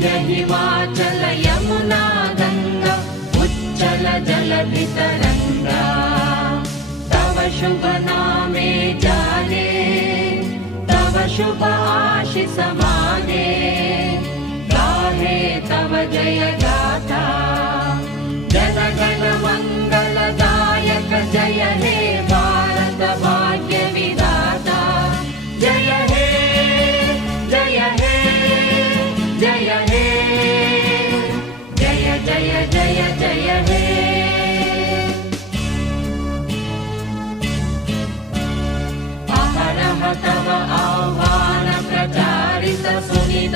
विंध्य हिमाचल यमुना गंगा उच्चल जलधि तरंगा तव शुभ नामे जागे तव शुभ आशीष मागे गाहे तव जय गाथा जन गण मंगलदायक जय हे